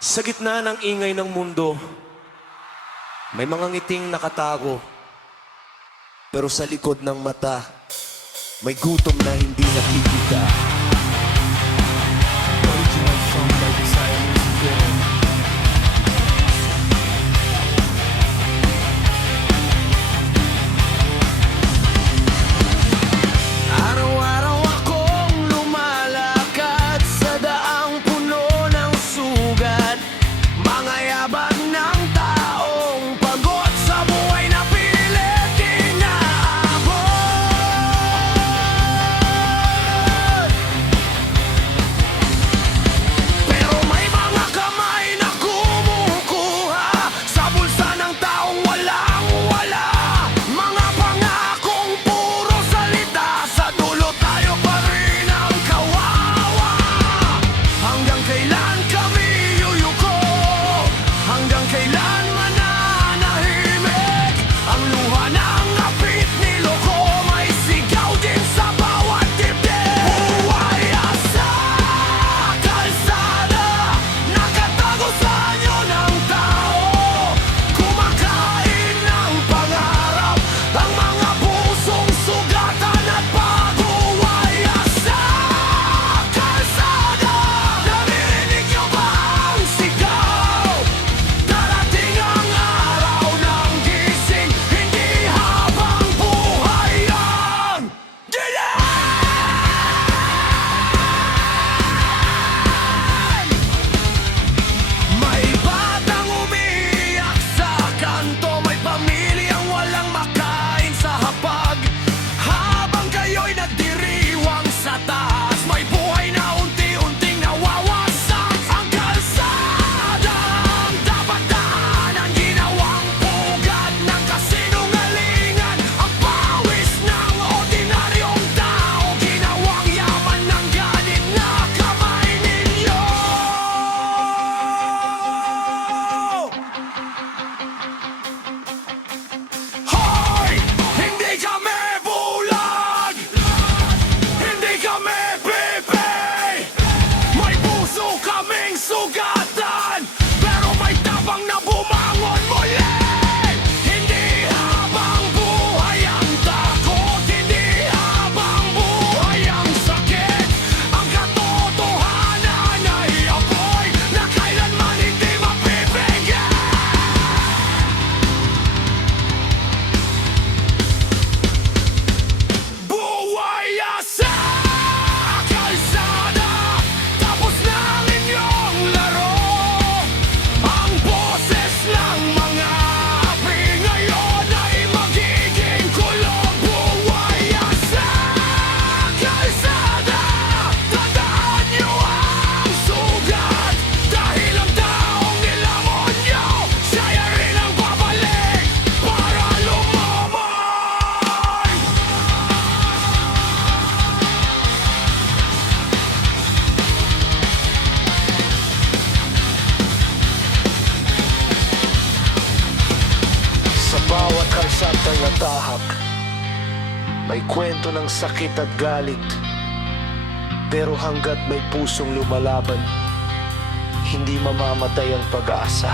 Sa gitna ng ingay ng mundo, may mga ngiting nakatago. Pero sa likod ng mata, may gutom na hindi nakikita. Original song by Desire Music Video. Araw-araw akong lumalakad sa daang puno ng sugat. Mga yabag ng taong pagod sa buhay na pilit inaabot. Pero may mga kamay na kumukuha sa bulsa ng taong walang-wala. Mga pangakong puro salita, sa dulo tayo pa rin ang kawawa. Hanggang kailan kami yuyuko? Hanggang kailan mananahimik? Ang luha ng apit niloko, may sigaw din sa bawat dibdib. Buhay asa kalsada, nakatago sa anyo ng tao. Kumakain ng pangarap, ang mga pusong sugatan at pag-uway. Asa kalsada, naririnig niyo ba ang sigaw? Darating ang araw ng gising, hindi habang buhay ang dilim. May batang umiiyak sa kanto, may pamilyang walang makain sa hapag. Habang kayo'y nagdiriwang sa taas, may buhay na unti-unting nawawasak. Ang kalsada ang dapat daanan, ginawang pugad ng kasinungalingan. Ang pawis ng ordinaryong tao, ginawang yaman ng galit na kamay ninyo. Hoy! Hindi kami bulag! Hindi kami pipi! May puso kaming sugatan, pero may tapang na bumangon muli! Hindi habang buhay ang takot, hindi habang buhay ang sakit. Ang katotohanan ay apoy na kailanman hindi mapipigil. Buhay sa kalsada, tapos na ang inyong laro. Ang boses ng mga api ngayon ay magiging kulong. Buhay sa kalsada, tandaan niyo ang sugat. Dahil ang taong nilamon niyo, siya rin ang babalik para lumaban. Sa bawat kalsatang natahak, may kwento ng sakit at galit. Pero hanggat may pusong lumalaban, hindi mamamatay ang pag-asa.